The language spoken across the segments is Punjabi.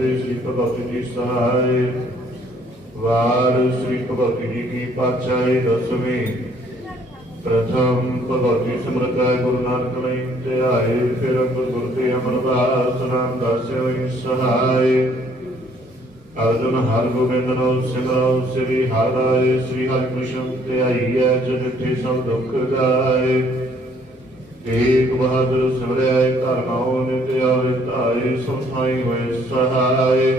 ਓੰਕਾਰ ਵਾਹਿਗੁਰੂ ਜੀ ਕੀ ਫਤਿਹ ਸ੍ਰੀ ਭਗਵਤੀ ਜੀ ਸਹਾਇ ਵਾਰ ਸ੍ਰੀ ਭਗਵਤੀ ਜੀ ਕੀ ਪਾਤਸ਼ਾਹੀ ਦਸਵੀਂ। ਪ੍ਰਥਮ ਭਗਵਤੀ ਸਿਮਰਤਿ ਗੁਰੂ ਨਾਨਕ ਲਈ ਧਿਆਏ, ਫਿਰ ਗੁਰੂ ਤੇ ਅਮਰਦਾਸ ਨਾਮ ਦਾਸਿਓ ਸਹਾਇ ਅਰਜੁਨ ਹਰ ਗੋਬਿੰਦ ਨੋ ਸਿਮਰੋ ਸ੍ਰੀ ਹਰਿ ਸ੍ਰੀ ਹਰਿ ਕ੍ਰਿਸ਼ਨ ਧਿਆਈਐ ਜਗਤੇ ਸਭ ਦੁਖ ਜਾਏ ਏਕ ਬਹਾਦਰ ਸਿਮਰਿਆ ਘਰ ਨਾਉ ਨਿਤ ਆਵੇ ਧਾਈ ਸੁਖਾਈ ਹੋਏ ਸਹਾਈ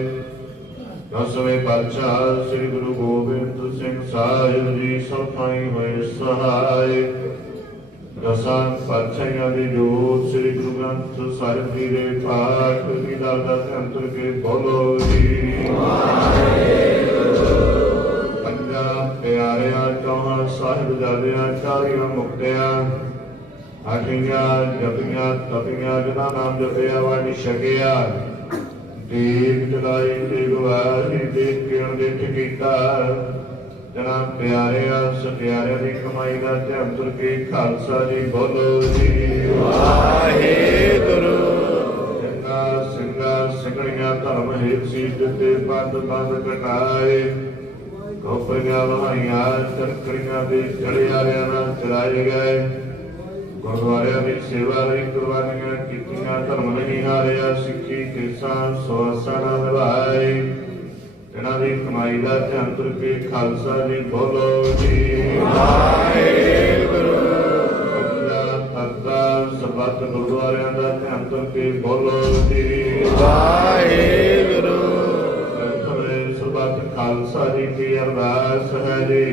ਦਸਵੇਂ ਪਾਤਸ਼ਾਹ ਸ੍ਰੀ ਗੁਰੂ ਗੋਬਿੰਦ ਸਿੰਘ ਸਾਹਿਬ ਜੀ ਸੁਖਾਈ ਹੋਏ ਸਹਾਈ ਦਸਾਂ ਪਾਤਸ਼ਾਹਾਂ ਦੀ ਜੋਤ ਸ੍ਰੀ ਗੁਰੂ ਗ੍ਰੰਥ ਸਾਹਿਬ ਜੀ ਦੇ ਪਾਠ ਦੀ ਦਾਦਾ ਅੰਤਰ ਕੇ ਬੋਲੋ ਜੀ। ਪੰਜਾ ਆਠੀਆਂ ਜਪੀਆਂ ਤਪੀਆਂ ਜਿਨ੍ਹਾਂ ਨਾਮ ਜਪਿਆ ਵਾਣੀ ਛਕਿਆ। ਦੀਪ ਜਲਾਈ ਤੇ ਗਵਾਹੀ ਦੇਖ ਕਿਣ ਦੇ ਕੀਤਾ ਜਨਾ ਪਿਆਰਿਆ ਸਤਿਆਰਿਆਂ ਦੀ ਕਮਾਈ ਦਾ ਧਿਆਨ ਤੁਰ ਕੇ ਖਾਲਸਾ ਜੀ ਬੋਲੋ ਜੀ। ਵਾਹਿਗੁਰੂ। ਚੰਗਾ ਸਿੰਘਾ ਸਿੰਘਣੀਆਂ ਧਰਮ ਹੇਤ ਸੀ ਦਿੱਤੇ ਬੰਦ ਬੰਦ ਕਟਾਏ। ਕੋਪਰੀਆਂ ਵਹਾਈਆਂ ਚਰਕੜੀਆਂ ਦੇ ਚੜਿਆਰਿਆਂ ਨਾਲ ਚਰਾਏ ਗਏ। ਗੁਰਦੁਆਰਿਆਂ ਦੀ ਸੇਵਾ ਲਈ ਕੁਰਬਾਨੀਆਂ ਕੀਤੀਆਂ, ਧਰਮ ਨਹੀਂ ਹਾਰਿਆ, ਸਿੱਖੀ ਕਿਸਾਨ ਸਵਾਸਾਂ ਨਿਭਾਏ। ਇਹਨਾਂ ਦੀ ਕਮਾਈ ਦਾ ਧਿਆਨ ਤੁਰ ਕੇ ਖਾਲਸਾ ਜੀ ਬੋਲੋ ਜੀ, ਵਾਹਿਗੁਰੂ। ਪੰਜਾ ਸਬਤ ਗੁਰਦੁਆਰਿਆਂ ਦਾ ਧਿਆਨ ਤੁਰ ਕੇ ਬੋਲੋ ਜੀ, ਵਾਹਿਗੁਰੂ। ਸਬਤ ਖਾਲਸਾ ਜੀ ਕੀ ਅਰਦਾਸ ਹੈ ਜੀ।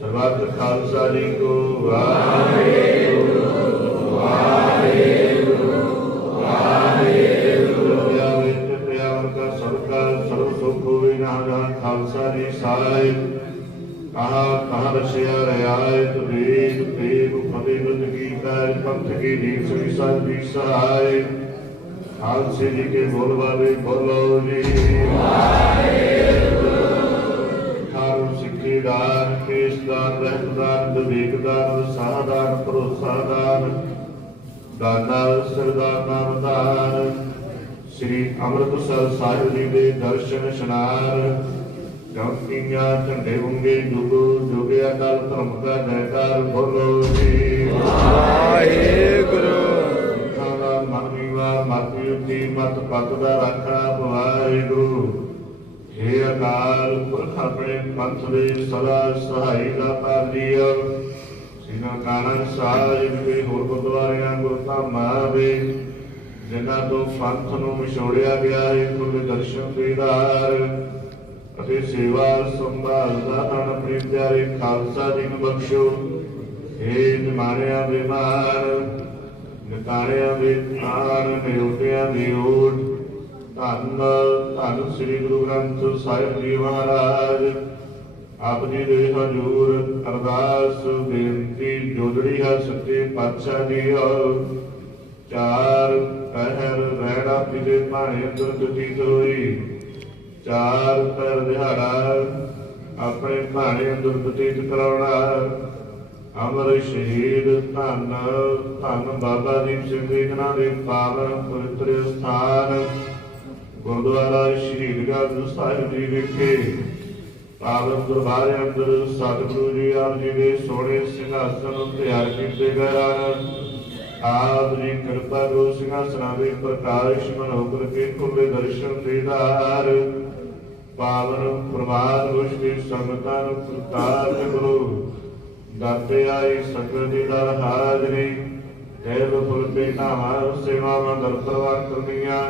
ਸਬਤ ਖਾਲਸਾ ਜੀ ਕੋ ਵਾਹਿਗੁਰੂ। ਜੀ ਸਾਹਿਬ ਕਹਾ ਕਹਾ ਰਸਿਆ ਰਿਆਇਤ ਵੇਦ ਤੇਗ ਫਤਿਹ ਬੁੱਧ ਪੈਰ ਪੰਥ ਕੀ ਜੀਤ ਸੁਣੀ ਸਤ ਦੀ ਸਹਾਇ ਖਾਲਸੇ ਜੀ ਕੇ ਬੋਲ ਵਾਲੇ ਬੋਲੋ ਜੀ। ਖਾਰੂ ਸਿੱਖੀ ਦਾਨ ਕੇਸ ਦਾਨ ਰਹਿਤ ਦਾਨ ਵਿਵੇਕ ਸਰਦਾਰ ਨਾਮ ਸ੍ਰੀ ਅੰਮ੍ਰਿਤਸਰ ਸਾਹਿਬ ਜੀ ਦੇ ਦਰਸ਼ਨ ਇਸ਼ਨਾਨ ਜਪੀਆਂ ਝੰਡੇ ਵੰਗੇ ਜੁਗੋ ਜੁਗਿਆ ਅਕਾਲ ਧਰਮ ਦਾ ਜੈਕਾਰ ਬੋਲੋ ਜੀ। ਵਾਹਿਗੁਰੂ। ਸਿੱਖਾਂ ਦਾ ਮਨ ਵੀਵਾ ਮਤ ਪਤ ਦਾ ਰਾਖਾ ਵਾਹਿਗੁਰੂ। ਹੇ ਅਕਾਲ ਪੁਰਖ ਆਪਣੇ ਪੰਥ ਦੇ ਸਦਾ ਸਹਾਈ ਦਾ ਪਾਦੀਓ ਸਿਨਾ ਕਾਰਨ ਸਾਹਿਬ ਦੇ ਹੋਰ ਗੁਰਦੁਆਰਿਆਂ ਗੁਰਧਾਮਾਂ ਦੇ ਜਿਨ੍ਹਾਂ ਤੋਂ ਪੰਥ ਨੂੰ ਵਿਛੋੜਿਆ ਗਿਆ ਹੈ ਕੁੱਲ ਦਰਸ਼ਨ ਦੇਦਾਰ ਅਤੇ ਸੇਵਾ ਸੰਭਾਲ ਦਾ ਨਾਮ ਆਪਣੇ ਪਿਆਰੇ ਖਾਲਸਾ ਜੀ ਨੂੰ ਬਖਸ਼ੋ। ਏ ਜਮਾਰਿਆਂ ਦੇ ਮਾਰ ਨਕਾਰਿਆਂ ਦੇ ਆਰ ਨਿਉਟਿਆਂ ਦੀ ਓਟ ਧੰਨ ਧੰਨ ਸ੍ਰੀ ਗੁਰੂ ਗ੍ਰੰਥ ਸਾਹਿਬ ਜੀ ਮਹਾਰਾਜ। ਆਪ ਜੀ ਦੇ ਹਜੂਰ ਅਰਦਾਸ, ਬੇਨਤੀ, ਜੋਦੜੀ ਹੈ ਸੱਚੇ ਪਾਤਸ਼ਾਹ ਜੀ ਚਾਰ ਪਹਿਰ ਰਹਿਣਾ ਪਿਦੇ ਭਾਣੇ ਅੰਦਰ ਬਤੀਤ ਹੋਈ। ਚਾਰ ਪਹਿਰ ਦਿਹਾੜਾ, ਆਪਣੇ ਭਾਣੇ ਅੰਦਰ ਬਤੀਤ ਕਰਾਉਣਾ। ਅਮਰ ਸ਼ਹੀਦ ਧੰਨ ਧੰਨ ਬਾਬਾ ਦੀਪ ਸਿੰਘ ਜੀ ਜਨਾਂ ਦੇ ਪਾਵਨ ਪਵਿੱਤਰ ਸਥਾਨ ਗੁਰਦੁਆਰਾ ਸ਼ਹੀਦਗੰਜ ਸਾਹਿਬ ਜੀ ਵਿਖੇ। ਪਾਵਨ ਦਰਬਾਰ ਅੰਦਰ ਸਤਿਗੁਰੂ ਜੀ ਆਪ ਜੀ ਦੇ ਸੋਹਣੇ ਸਿੰਘਾਸਨ ਤਿਆਰ ਕੀਤੇ ਗਏ ਹਨ। ਆਪ ਜੀ ਕਿਰਪਾ ਕਰੋ ਸਿੰਘਾਸਨਾਂ ਦੇ ਪ੍ਰਕਾਸ਼ ਮਨ ਹੋ ਕਰਕੇ ਖੁੱਲੇ ਦਰਸ਼ਨ ਦੇਦਾਰ ਪਾਵਨ ਪ੍ਰਮਾਦ ਗੁਸ਼ ਸੰਗਤਾਂ ਨੂੰ ਪ੍ਰਤਾਪ ਕਰੋ। ਦਾਤੇ ਆਈ ਸੰਗਤ ਦੀ ਦਰ ਹਾਜ਼ਰੀ, ਦੇਵ ਫੁੱਲ ਤੇ ਨਾਵਾਂ ਸੇਵਾਵਾਂ ਦਰ ਪ੍ਰਵਾਹ ਕਰਨੀਆਂ।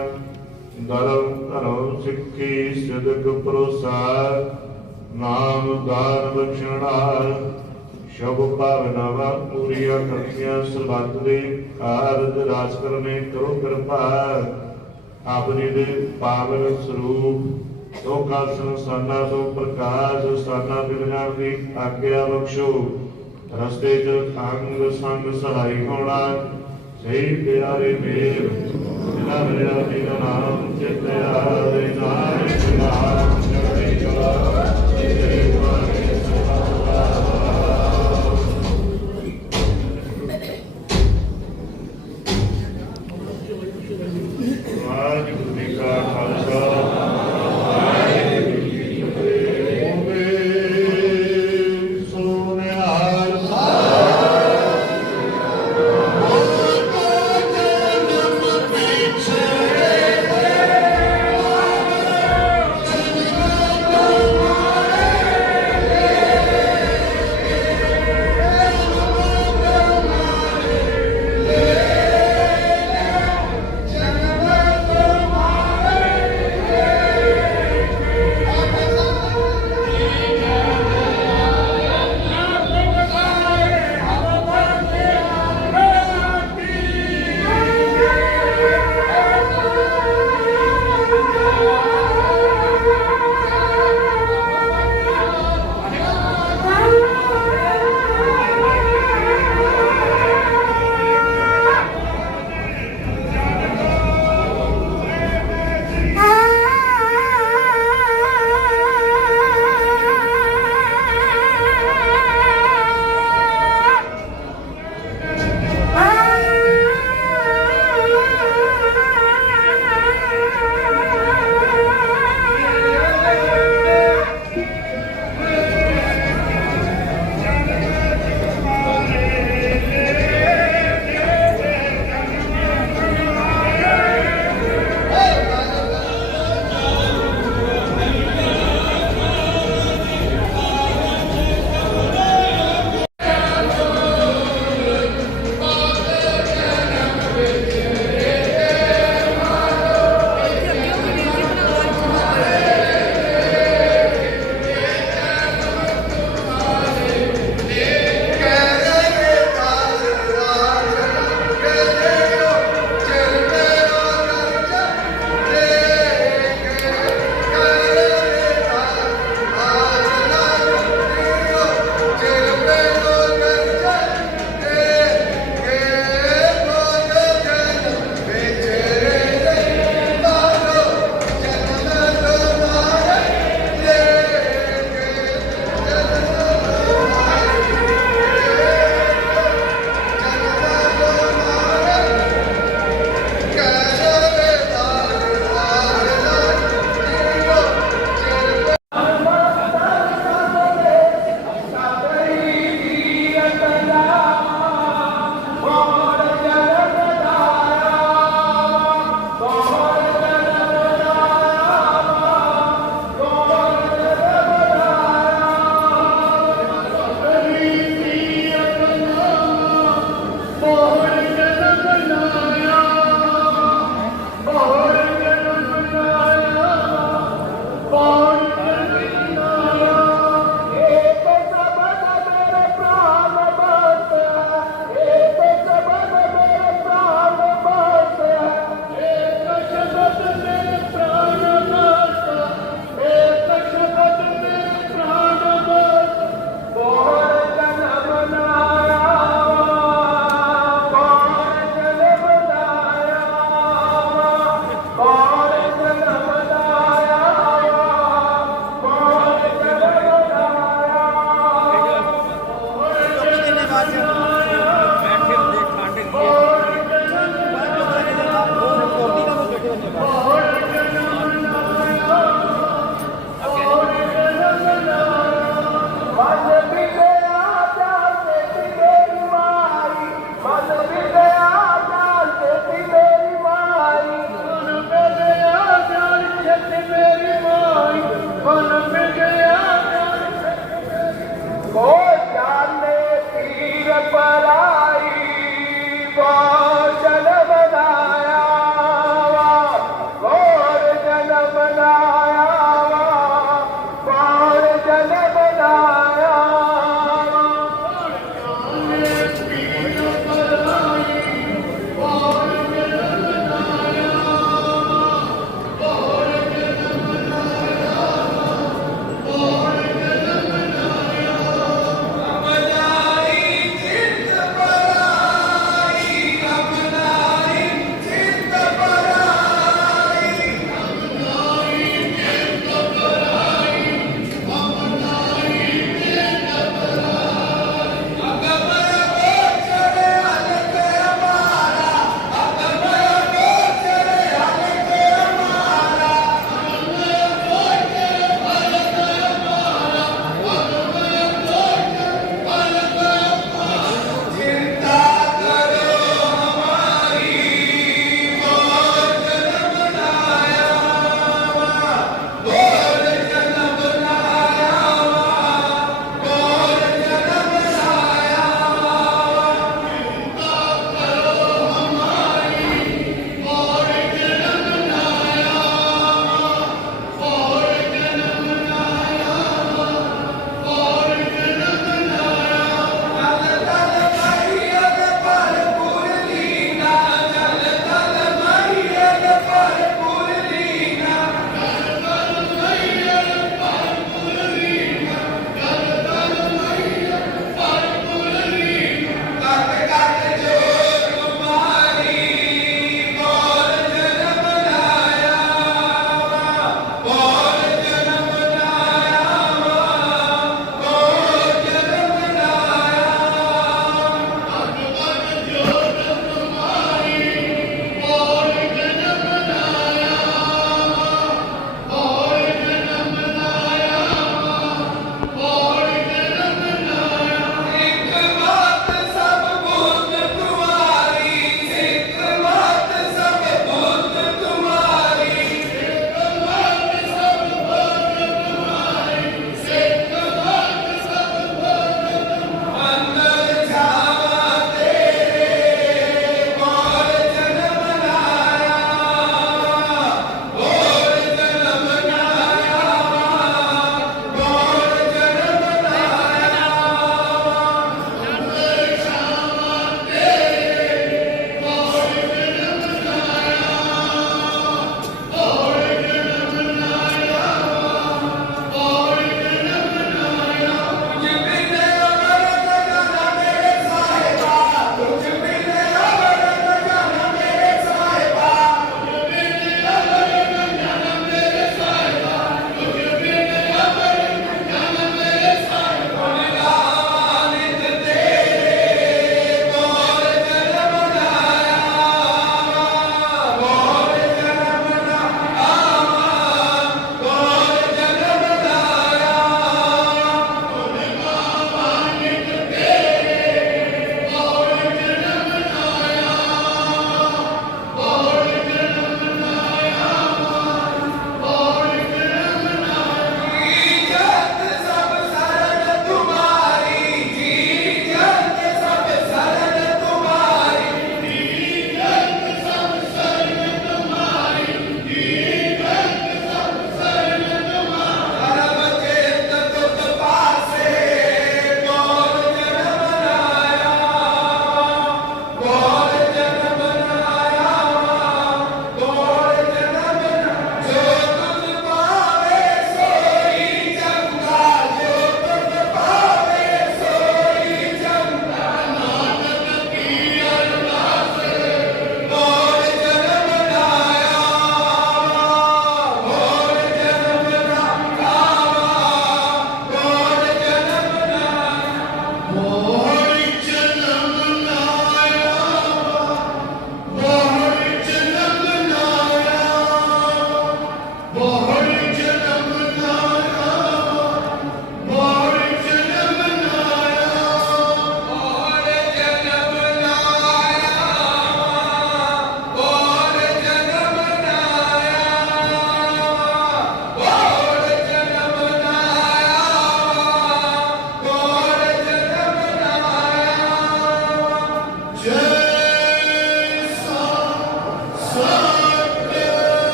ਧਰਮ ਧਰਮ ਸਿੱਖੀ ਸਿਦਕ ਪ੍ਰੋਸਾਰ ਨਾਮ ਦਾਨ ਬਖਸ਼ਣਾ ਸ਼ਬ ਭਾਵਨਾਵਾਂ ਪੂਰੀਆਂ ਕਰਨੀਆਂ ਸਰਬੱਤ ਦੇ ਕਾਰਜ ਰਾਜ ਕਰਨੇ, ਕਰੋ ਕਿਰਪਾ। ਆਪ ਦੇ ਪਾਵਨ ਸਰੂਪ ਲੋਕਾਂ ਸੰਸਾਨਾਂ ਤੋਂ ਪ੍ਰਕਾਸ਼ ਸਾਨਾ ਬਿਰਜਾਂ ਦੀ ਆਗਿਆ ਬਖਸ਼ੋ। ਰਸਤੇ 'ਚ ਅੰਗ ਸੰਗ ਸਹਾਈ ਹੋਣਾ, ਸਹੀ ਪਿਆਰੇ ਮੇਰ ਜਿਨਾ ਮੇਰਾ ਜੀ ਨਾਮ ਚਿਤ ਆਵੇ ਨਾਮ ਨਾਮ ਚੜ੍ਹਦੀ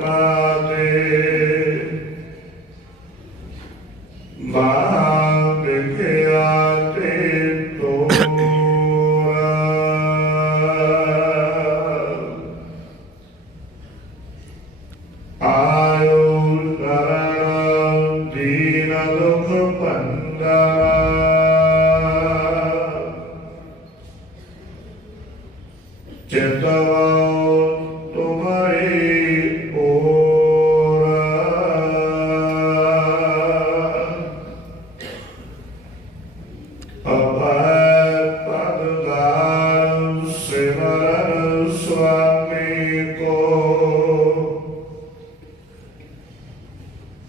ਕਿਰਪਾ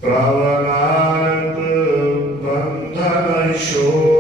प्रवनार्कनशो